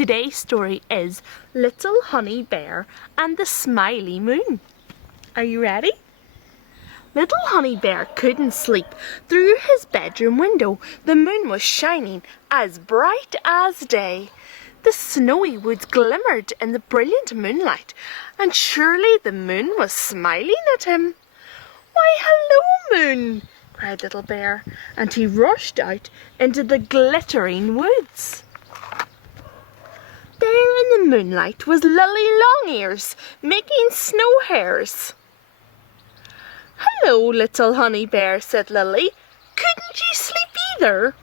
Today's story is Little Honey Bear and the Smiley Moon. Are you ready? Little Honey Bear couldn't sleep. Through his bedroom window, the moon was shining as bright as day. The snowy woods glimmered in the brilliant moonlight, and surely the moon was smiling at him. "Why, hello, moon!" cried Little Bear, and he rushed out into the glittering woods. There in the moonlight was Lily Longears, making snow hares. "Hello, Little Honey Bear," said Lily. "Couldn't you sleep either?"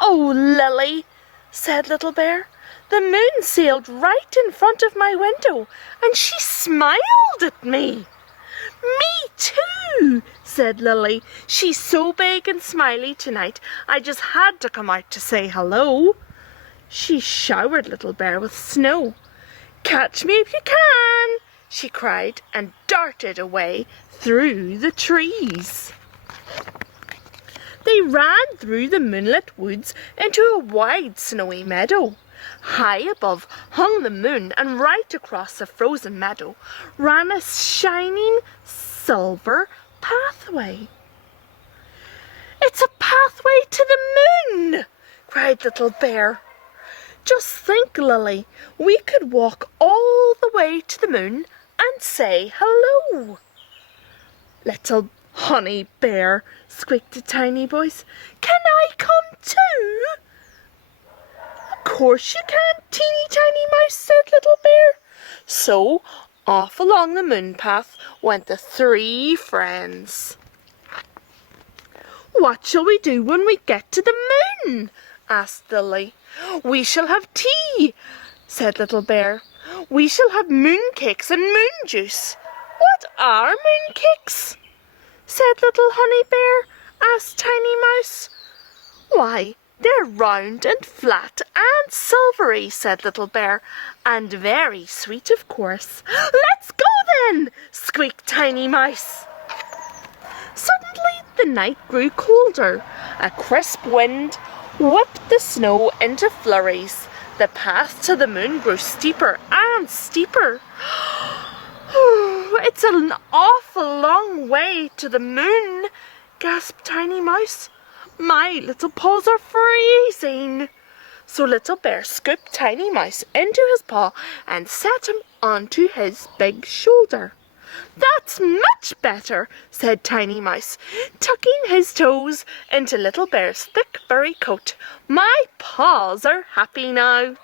"Oh, Lily," said Little Bear, "the moon sailed right in front of my window, and she smiled at me." "Me too," said Lily. "She's so big and smiley tonight, I just had to come out to say hello." She showered Little Bear with snow. "Catch me if you can," she cried, and darted away through the trees. They ran through the moonlit woods into a wide snowy meadow. High above hung the moon, and right across the frozen meadow ran a shining silver pathway. "It's a pathway to the moon!" cried Little Bear. "Just think, Lily, we could walk all the way to the moon and say hello." "Little Honey Bear," squeaked a tiny voice, "can I come too?" "Of course you can, teeny tiny mouse," said Little Bear. So off along the moon path went the three friends. "What shall we do when we get to the moon?" asked Lily. "We shall have tea," said Little Bear. "We shall have mooncakes and moon juice." "What are mooncakes?" said Little Honey Bear. Asked Tiny Mouse. "Why, they're round and flat and silvery," said Little Bear, "and very sweet, of course." "Let's go then!" squeaked Tiny Mouse. Suddenly the night grew colder. A crisp wind whipped the snow into flurries. The path to the moon grew steeper and steeper. "It's an awful long way to the moon," gasped Tiny Mouse. "My little paws are freezing." So Little Bear scooped Tiny Mouse into his paw and set him onto his big shoulder. "That's much better," said Tiny Mouse, tucking his toes into Little Bear's thick furry coat. "My paws are happy now."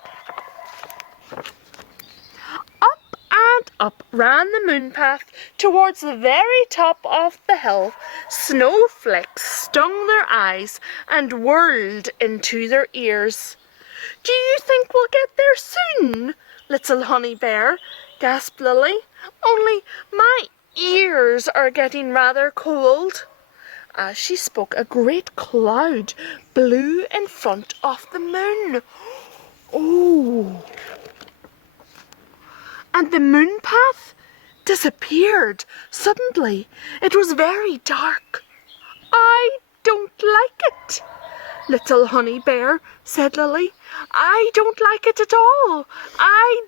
Up and up ran the moon path towards the very top of the hill. Snowflakes stung their eyes and whirled into their ears. "Do you think we'll get there soon, Little Honey Bear?" gasped Lily. "Only my ears are getting rather cold." As she spoke, a great cloud blew in front of the moon. Oh! And the moon path disappeared suddenly. It was very dark. "I don't like it, Little Honey Bear," said Lily. "I don't like it at all. I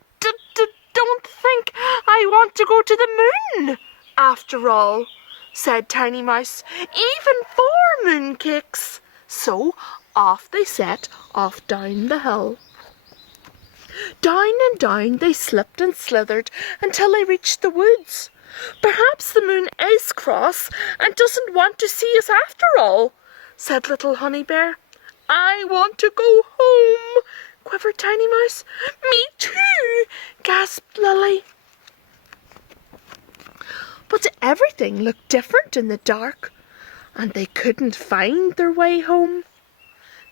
don't think I want to go to the moon after all," said Tiny Mouse, "even for mooncakes." So off they set off down the hill. Down and down they slipped and slithered until they reached the woods. "Perhaps the moon is cross and doesn't want to see us after all," said Little Honey Bear. "I want to go home," quivered Tiny Mouse. "Me too," gasped Lily. But everything looked different in the dark, and they couldn't find their way home.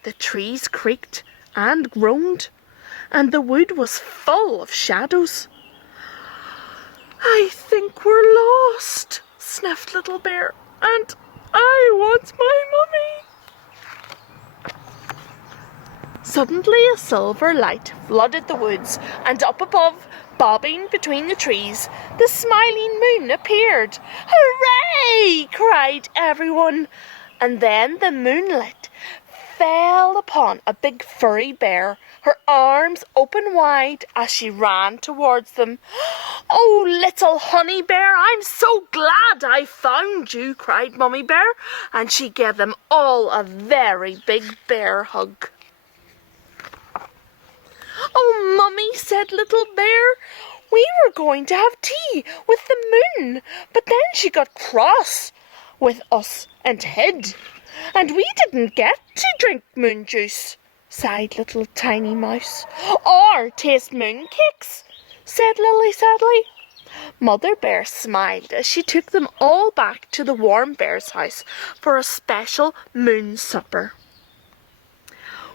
The trees creaked and groaned, and the wood was full of shadows. "I think we're lost," sniffed Little Bear, "and I want my mummy." Suddenly a silver light flooded the woods, and up above, bobbing between the trees, the smiling moon appeared. "Hooray!" cried everyone. And then the moonlight fell upon a big furry bear, her arms open wide as she ran towards them. "Oh, little honey bear, I'm so glad I found you," cried Mummy Bear, and she gave them all a very big bear hug. "Oh, Mummy," said Little Bear, "we were going to have tea with the moon, but then she got cross with us and hid, and we didn't get to drink moon juice," sighed Little Tiny Mouse. "Or taste moon cakes," said Lily sadly. Mother Bear smiled as she took them all back to the warm bear's house for a special moon supper,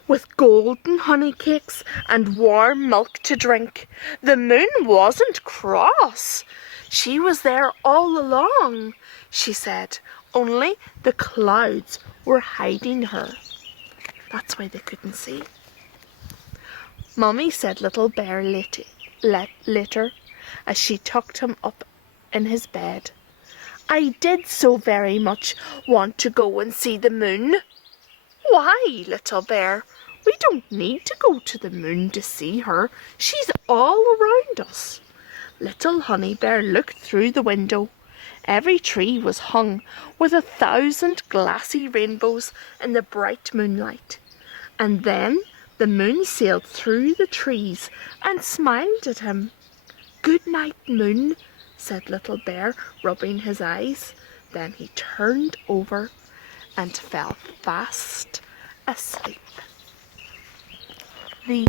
with golden honey cakes and warm milk to drink. The moon wasn't cross. "She was there all along," she said, "only the clouds were hiding her. That's why they couldn't see." Mummy said Little Bear later, as she tucked him up in his bed, "I did so very much want to go and see the moon." "Why, Little Bear? We don't need to go to the moon to see her. She's all around us." Little Honey Bear looked through the window. Every tree was hung with 1,000 glassy rainbows in the bright moonlight. And then the moon sailed through the trees and smiled at him. "Good night, moon," said Little Bear, rubbing his eyes. Then he turned over and fell fast asleep. The